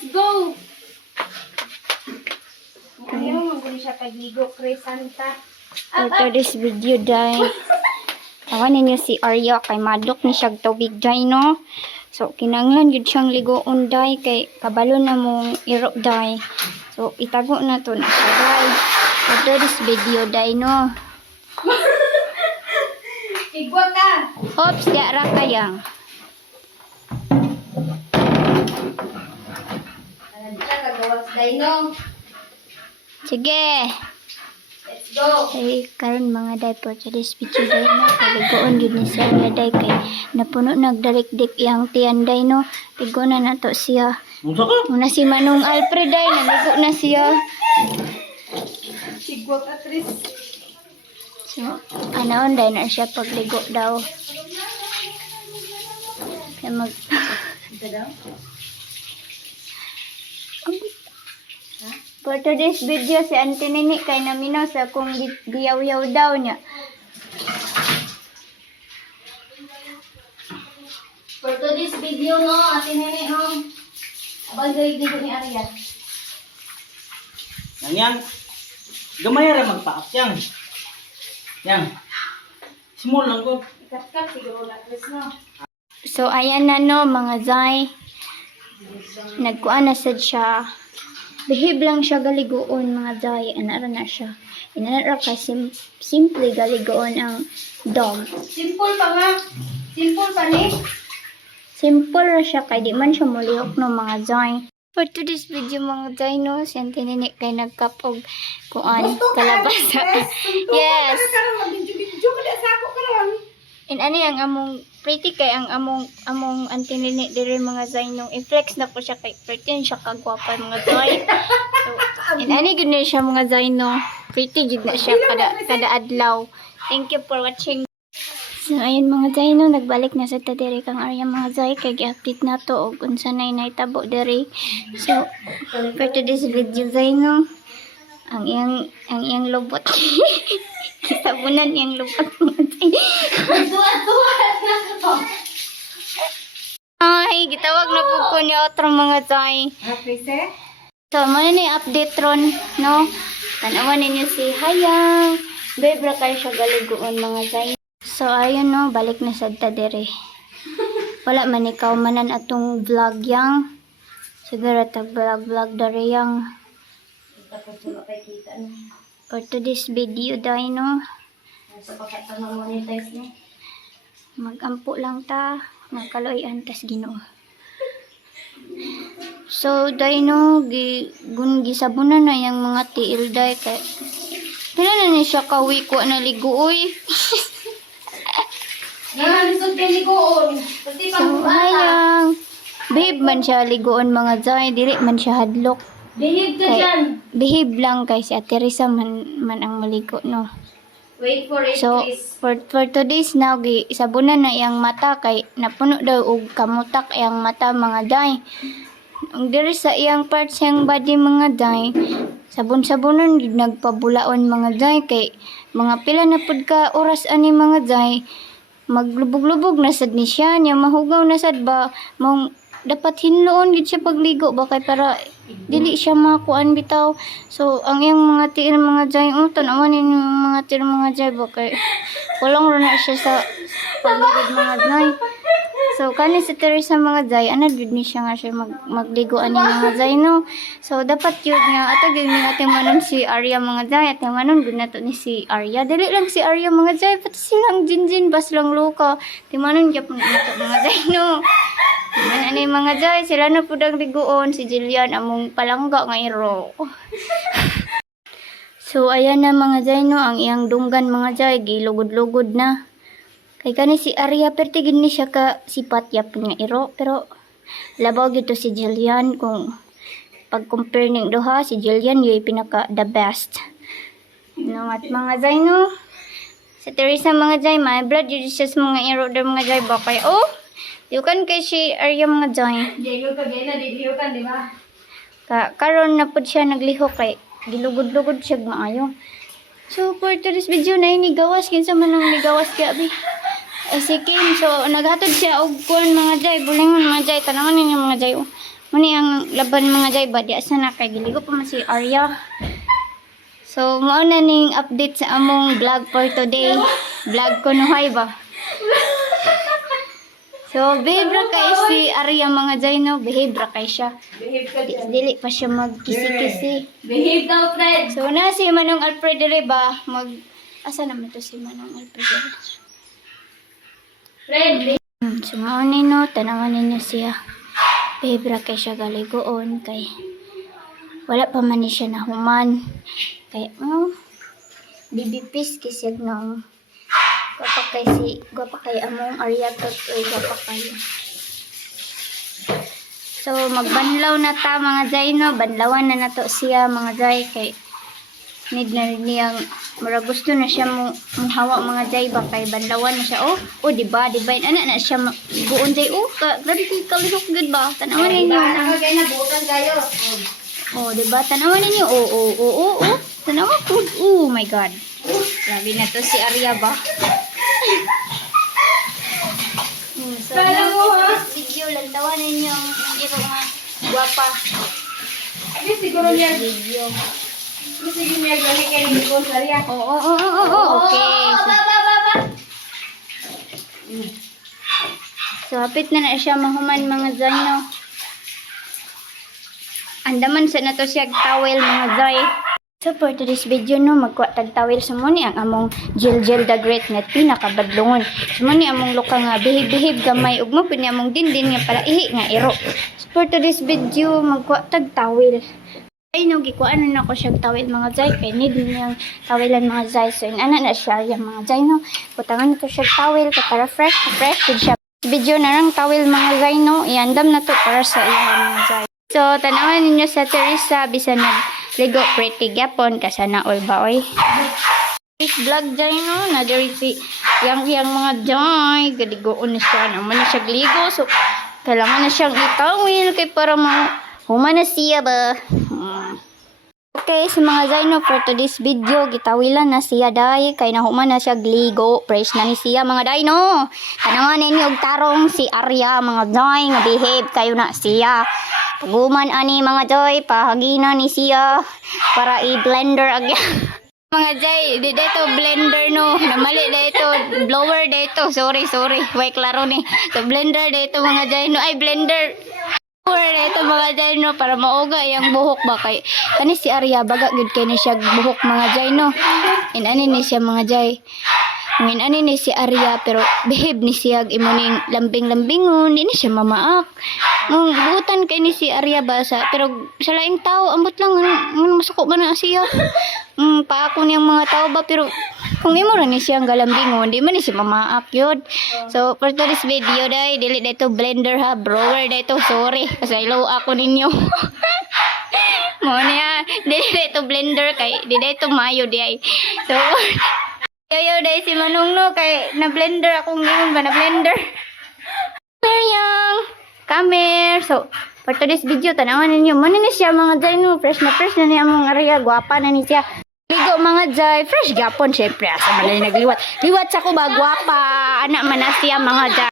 let's go! Ayaw, mag-uli siya kagigo, Chris Santa. For today's video, day. Awan ninyo si Arya kay madok ni siyag tubig, day, no? So, kinanglan yun siyang ligoon, day, kay kabalo na mong iro, day. So, itago na to na siya, day. For today's video, day, no? Igwa ka! Hops, diara kayang. Alam siya, kagawas dino. Sige. Let's go! Kay karon mga day for today's video, day, no? Kaligoon yun ni siya, day, kay napuno nagdarik-dik iyang tiyan, day, no? Ligo na nato siya. Muna si Manong Alfred, day, naligo na siya. Igwa ka, Chris. So, anaon, day na siya pagligo daw. Kaya mag... Ito daw? For today's video, si Auntie Nini kay naminaw sa kung giyaw-yaw daw niya. For today's video, no, Ate Nene, no? Abang galig dito ni Arya. Yang gamay ra magpaak yang. Yang. Small lang ko. Ikat-kat siguro na, Chris, no? So, ayan na, no, mga zay. Nagkuan na sad siya. Behave lang siya galigoon, mga zay. Anara na siya. Inanara ka simple galigoon ang dog. Simple pa nga. Simple pa ni. Simple ra siya kay di man siya mulihok, no, mga zay. For today's video, mga zay, no, si Auntie Nini kay nagkapog kuan kalabasa. Yes. Mag-video ka na sa ako ka lang. And ano yung among pretty kay ang among Auntie Nini dire mga zay nung i-flex na po siya kay pretty siya kagwapa mga zay. So, and ano gud na siya mga zay, no. Pretty gud na siya kada adlaw. Thank you for watching. So ayun mga zay, no, nagbalik na sa ta dire kang Arya mga zay kay gi-update na to og unsa nay naitabo dire. So for today's video zay, no, ang iyang lubot. Kisabunan iyang lubot mga zay. Tuwa-tuwa na ko. Ay, gitawag na po ko ni otro mga zay. Chris, eh? So, muna ni update ron, no? Tanawan ninyo si Hayang. Bebra kayo siya galiguon mga zay. So, ayun, no, balik na sa tadere. Wala man ikaw manan atong vlog yang. Siguro tag vlog dare yang. Tapos wala kay kita, no? For today's video, day, no? Sa pagkatang monetize, no? Magampo lang ta. Nakaloyan tas Ginoo. So, day, no, gisabunan na yung mga tiil, day, kay pila na ni siya kawiko na ligoy. Nahalisod kay ligoon. Pati So, pang hayang. Babe man siya ligoon mga zay. Dili man siya hadlok. Behave ka dyan. Behave lang kay si Ate Risa man ang maligo, no. Wait for it, So, Chris. for today's now, isabunan na iyang mata kay napuno daw og kamutak iyang mata mga day. Ang diri sa iyang parts iyang body mga day, sabon-sabonan gid nagpabulaon mga day kay mga pila na pud ka oras ani mga day. Maglubog-lubog na sad ni siya, niya mahugaw na sad ba, mong dapat hinloon gid siya pagligo ba kay para dili siya makuan bitaw. So ang iyang mga tiil mga jay, tanawan ninyo mga tiil mga jay ba kay kulang ra na siya sa paligid mga jay. So kani si Teresa mga jay, ana gid ni siya nga siya magligo ani mga jay, no. So dapat yun nga ato gyud ni ating manon si Arya mga jay, ating manon gud nato ni si Arya. Dili lang si Arya mga jay, pati silang Jinjin bas lang luka. Timanon gyapon nato mga jay, no. Ano yung mga jay, sila na po ang liguon, si Jillian among palangga nga iro. So ayan na mga jay, no, ang iyang dunggan mga jay, gilugod-lugod na. Kay kani si Arya pertigid ni siya ka sipat yapon nga iro, pero labaw gito si Jillian kung pag-compare ning duha, si Jillian yoy pinaka the best. No, at mga jay, no, si Teresa mga jay, my blood yun siya sa mga iro der mga jay ba kay yukan kay si Arya mga jay. Diyo ka, gaya na, diyo ka, di ba? Karon na pud siya nagliho kay gilugod-lugod siya maayo. So for today's video na ini gawas kinsa man ang nigawas kay abi. Si Kim, so naghatod siya og kuan mga jay, bulingon mga jay, tanawan ninyo mga jay. Muni ang laban mga jay ba di asa na kay giligo pa man si Arya. So mao na ning update sa among vlog for today. Vlog ko nuhay ba. So behave ra kay si Arya mga jay no, behave ra kay siya. Behave ka dyan. Dili pa siya magkisi-kisi. Behave daw, Fred. So na si Manong Alfred dire ba asa naman to si Manong Alfred dire? Fred, So mao ni no, tanawan ninyo siya. Behave ra kay siya galigoon kay wala pa man ni siya nahuman. Kay bibipis kisig no. Gwapa kay among Arya tot oy gwapa kayo. So magbanlaw na ta mga jay no, banlawan na nato siya mga jay kay need na niyang mura gusto na siya mo hawa mga jay ba kay banlawan na siya. Di ba ana na siya buon jay grabe kay kalihok gud ba tanawan ninyo Ako kaya nabutan kayo. di ba tanawan ninyo tanawa po oh my god grabe na to si Arya ba. So Kala mo, ha? video lang tawanan ninyo ang iro nga guwapa Abi, siguro niya. video. Sige niya, gani kayo ni Gonzalia. Okay. So, hapit na siya mahuman mga zay, no? Andaman sa nato siya towel mga zay. So, for today's video, no, magkuha tag towel sa muni ang among Jill the Great nga pinakabadlungon. So, muni among luka nga behave gamay ug mo pini among dindin nga palaihi nga iro. So, for today's video, magkuha tag towel. Ay, no, gikuhaan na ako siya tawil mga zay. Kaya need niyang tawilan mga zay. So, inana na siya yung mga zay, no. Putangan ko siya tawil ka para fresh. Good siya. Video na lang tawil mga zay, no. Iandam na to para sa iyan mga zay. So, tanawan ninyo sa Teresa. Bisa nagligo pretty gapon. Kasana all ba, oy. This vlog zay, no. Nadiri si yang mga zay. Galigoon na siya. Naman na siya gligo. So, kailangan na siyang itawil. Kaya para human na siya ba. Okay, sa mga zay no, for today's video, gitawilan na siya day, kay nahuman na siya gligo, fresh na ni siya mga day no. Kanangan ninyo og tarong si Arya mga day, nga behave kayo na siya. Paguman ani mga day, pahagina ni siya, para i-blender agyan. Mga jay, di dito blender no, namali dito, blower dito, sorry, way klaro ni. So blender dito mga jay no, ay blender. Ito mga jay no, para mauga yung buhok ba kay kani si Arya baga gud kay ni siya buhok mga jay no. Inani ni siya mga jay. Inani ni si Arya pero behave ni siya imuning lambing-lambingon, di ni siya mamaak. Buutan kay ni si Arya ba sa pero sa laing tao ambot lang masuko man na siya. Paako niyang mga tao ba pero kung imo ra ni siya galambingon, di man ni siya mamaak yun. So for today's video day, dili dito blender ha, blower dito, sorry. Kasi ilo ako ninyo. Mo niya, dili dito blender kay di dito mayo di ay. So yo day si Manong no kay na blender akong ingon ba na blender. Maryang, come here. So for today's video tanawan ninyo, man ni siya mga jay no, fresh na ni among Arya, gwapa na ni siya. Ligo mga jay, fresh gapon syempre asa man nagliwat. Liwat sa ko ba gwapa, anak man na siya mga jay.